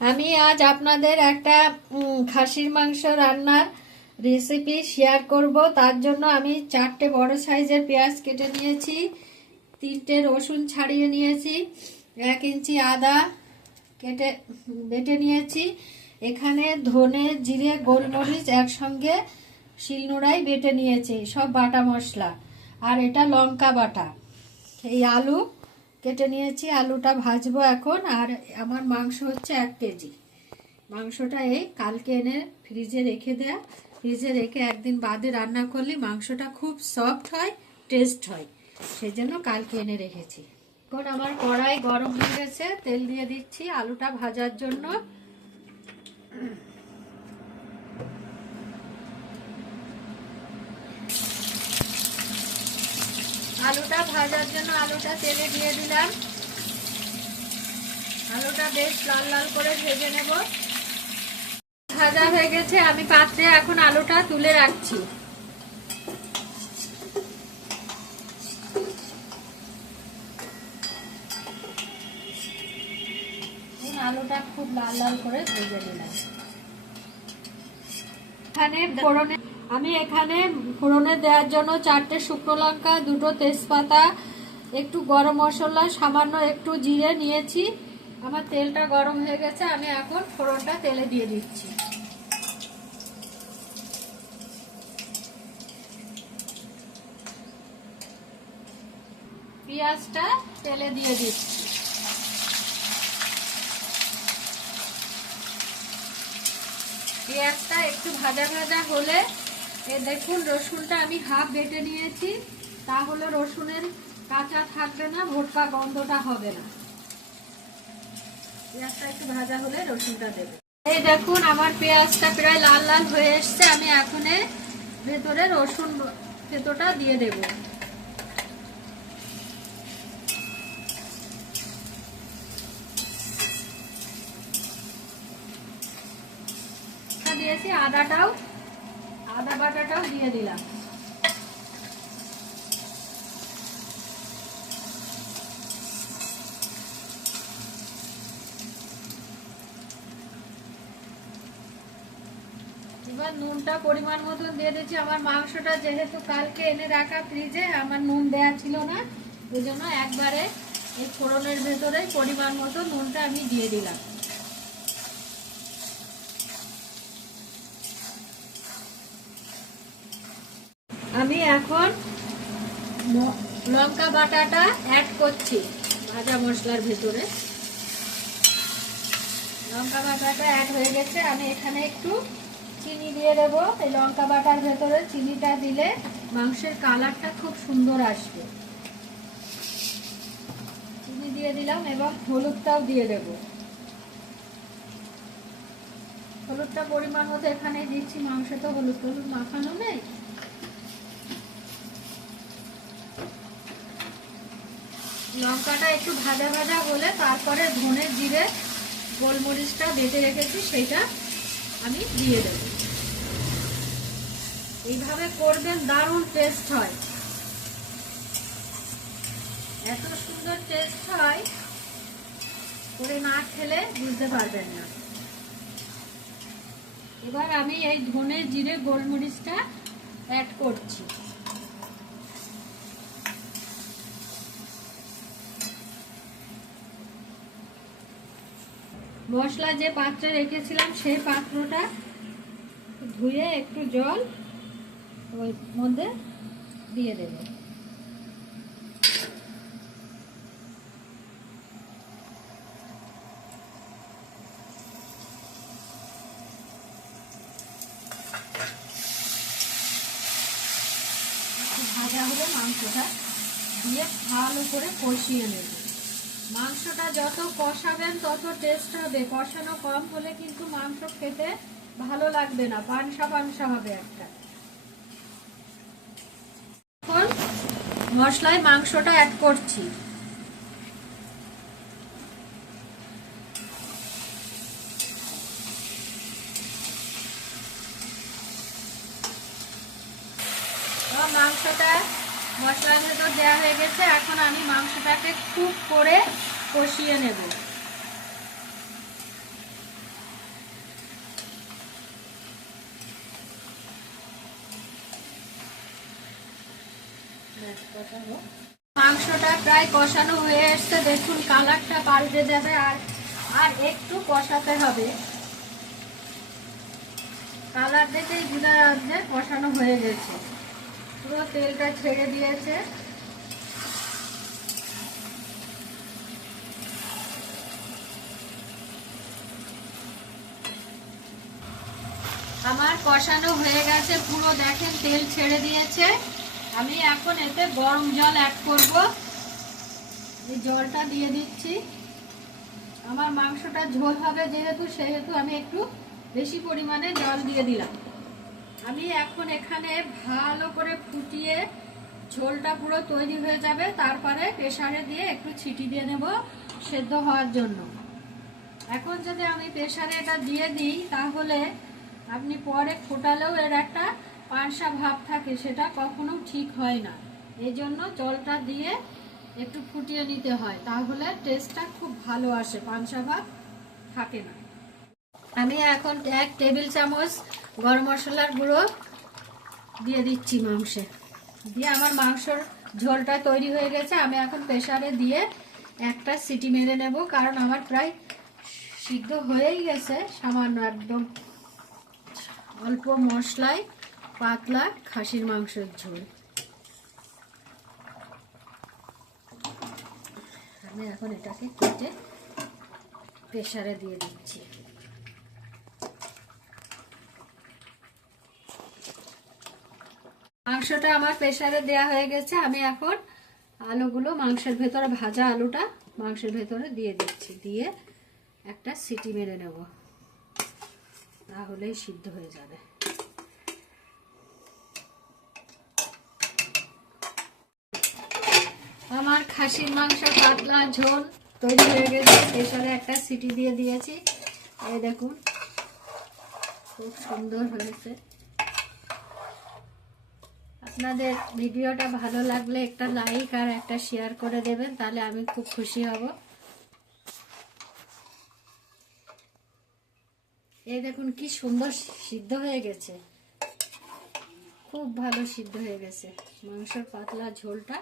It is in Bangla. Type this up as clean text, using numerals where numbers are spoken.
আমি আজ আপনাদের একটা খাসির মাংস রান্নার রেসিপি শেয়ার করব। তার জন্য আমি 4টে বড় সাইজের পেঁয়াজ কেটে নিয়েছি, 3টে রসুন ছাড়িয়ে নিয়েছি, 1 ইঞ্চি আদা কেটে বেটে নিয়েছি। এখানে ধনে, জিরে, গোলমরিচ একসঙ্গে শিলনোড়ায় বেটে নিয়েছি, সব বাটা মশলা। আর এটা লঙ্কা বাটা। এই আলু কেটে নিয়েছি, আলুটা ভাজবো এখন। আর আমার মাংস হচ্ছে 1 কেজি। মাংসটা এই কালকে এনে ফ্রিজে রেখে দেয়া, ফ্রিজে রেখে একদিন বাদে রান্না করলে মাংসটা খুব সফট হয়, টেস্ট হয়, সেই জন্য কালকে এনে রেখেছি। এখন আমার কড়াই গরম হয়ে গেছে, তেল দিয়ে দিচ্ছি আলুটা ভাজার জন্য। আলুটা ভাজার জন্য আলুটা তেলে দিয়ে দিলাম। আলুটা বেশ লাল লাল করে ভেজে নেব। ভাজা হয়ে গেছে, আমি পাত্রে এখন আলুটা তুলে রাখছি। আলুটা খুব লাল লাল করে ভেজে নিলাম। আমি এখানে ফোড়নে দেওয়ার জন্য 4টে শুকনো লঙ্কা, 2টো তেজপাতা, একটু গরম মশলা, সামান্য একটু জিরে নিয়েছি। আমার তেলটা গরম হয়ে গেছে, আমি এখন ফোড়নটা তেলে দিয়ে দিচ্ছি। পেঁয়াজটা তেলে দিয়ে দিচ্ছি। পেঁয়াজটা একটু ভাজা ভাজা হলে দেখুন রসুনটা আমি হাফ বেটে নিয়েছি, তাহলে রসুনের কাঁচা থাকবে না, ভোটকা গন্ধটা হবে না। পেঁয়াজটা একটু ভাজা হলে রসুনটা দেবে। এই দেখুন আমার পেঁয়াজটা প্রায় লাল লাল হয়ে এসছে, আমি এখন ভেতরে রসুন ভেতরটা দিয়ে দেব। দিয়েছি আদা বাটাটাও দিয়ে দিলাম। এবার নুনটা পরিমাণ মতন দিয়ে দিচ্ছি। আমার মাংসটা যেহেতু কালকে এনে রাখা ফ্রিজে, আমার নুন দেয়া ছিল না, ওই জন্য একবারে এই ফোড়নের ভেতরে পরিমাণ মতো নুনটা আমি দিয়ে দিলাম। আমি এখন লঙ্কা বাটাটা অ্যাড করছি ভাজা মশলার ভেতরে। লঙ্কা বাটাটা অ্যাড হয়ে গেছে, আমি এখানে একটু চিনি দিয়ে দেব। এই লঙ্কা বাটার ভেতরে চিনিটা দিলে মাংসের কালারটা খুব সুন্দর আসবে। চিনি দিয়ে দিলাম এবং হলুদটাও দিয়ে দেব। হলুদটা পরিমাণ মতো এখানে দিচ্ছি, মাংসে তো হলুদ মাখানো নেই। লঙ্কাটা একটু ভাজা ভাজা হলে তারপরে ধনে, জিরে, গোলমরিচটা বেটে রেখেছি সেটা আমি দিয়ে দেব। এইভাবে করবেন, দারুণ টেস্ট হয়, এত সুন্দর টেস্ট হয়, করে না খেলে বুঝতে পারবেন না। এবার আমি এই ধনে, জিরে, গোলমরিচটা অ্যাড করছি। মশলা যে পাত্রে রেখেছিলাম সেই পাত্রটা ধুয়ে একটু জল ওই মধ্যে দিয়ে দেব। ভাজা হলে মাংসটা দিয়ে ভালো করে কষিয়ে নেব। মাংসটা যত কষাবেন তত টেস্ট হবে, কষানো কম হলে কিন্তু মাংস খেতে ভালো লাগবে না, পানসা পানসা হবে একটা। এখন মশলায় মাংসটা অ্যাড করছি। মাংসটা মশলার ভেতর দেওয়া হয়ে গেছে, এখন আমি মাংসটাকে খুব করে কষিয়ে নেব। কষাবো। মাংসটা প্রায় কষানো হয়ে এসছে, দেখুন কালারটা পাল্টে যাবে, আর আর একটু কষাতে হবে। কালার দেখেই বোঝা যাচ্ছে কষানো হয়ে গেছে, পুরো তেলটা ছেড়ে দিয়েছে। আমার কষানো হয়ে গেছে পুরো, দেখেন তেল ছেড়ে দিয়েছে। আমি এখন এতে গরম জল অ্যাড করব। এই জলটা দিয়ে দিচ্ছি। আমার মাংসটা ঝোল হবে যেহেতু, সেহেতু আমি একটু বেশি পরিমাণে জল দিয়ে দিলাম। আমি এখন এখানে ভালো করে ফুটিয়ে ঝোলটা পুরো তৈরি হয়ে যাবে, তারপরে প্রেসারে দিয়ে একটু ছিটি দিয়ে নেব সেদ্ধ হওয়ার জন্য। এখন যদি আমি প্রেসারে এটা দিয়ে দিই তাহলে আপনি পরে ফোটালেও এর একটা পানসা ভাব থাকে, সেটা কখনো ঠিক হয় না। এই জন্য জলটা দিয়ে একটু ফুটিয়ে নিতে হয়, তাহলে টেস্টটা খুব ভালো আসে, পানসা ভাব থাকে না। আমি এখন 1 টেবিল চামচ গরম মশলার গুঁড়ো দিয়ে দিচ্ছি মাংসে। দিয়ে আমার মাংসর ঝোলটা তৈরি হয়ে গেছে। আমি এখন প্রেসারে দিয়ে একটা সিটি মেরে নেব, কারণ আমার প্রায় সিদ্ধ হয়েই গেছে। সামান্য একদম অল্প মশলায় পাতলা খাসির মাংসের ঝোল। আমি এখন এটাকে কেটে প্রেসারে দিয়ে দিচ্ছি। মাংসটা আমার প্রেসারে দেওয়া হয়ে গেছে। আমি এখন আলুগুলো মাংসের ভেতরে, ভাজা আলুটা মাংসের ভেতরে দিয়ে দিচ্ছি, দিয়ে একটা সিটি মেরে নেব, তাহলেই সিদ্ধ হয়ে যাবে। আমার খাসির মাংস পাতলা ঝোল তৈরি হয়ে গেছে। প্রেসারে একটা সিটি দিয়ে দিয়েছি, এই দেখুন খুব সুন্দর হয়েছে। আপনাদের ভিডিওটা ভালো লাগলে একটা লাইক আর একটা শেয়ার করে দেবেন, তাহলে আমি খুব খুশি হব। এই দেখুন কি সুন্দর সিদ্ধ হয়ে গেছে, খুব ভালো সিদ্ধ হয়ে গেছে। মাংসের পাতলা ঝোলটা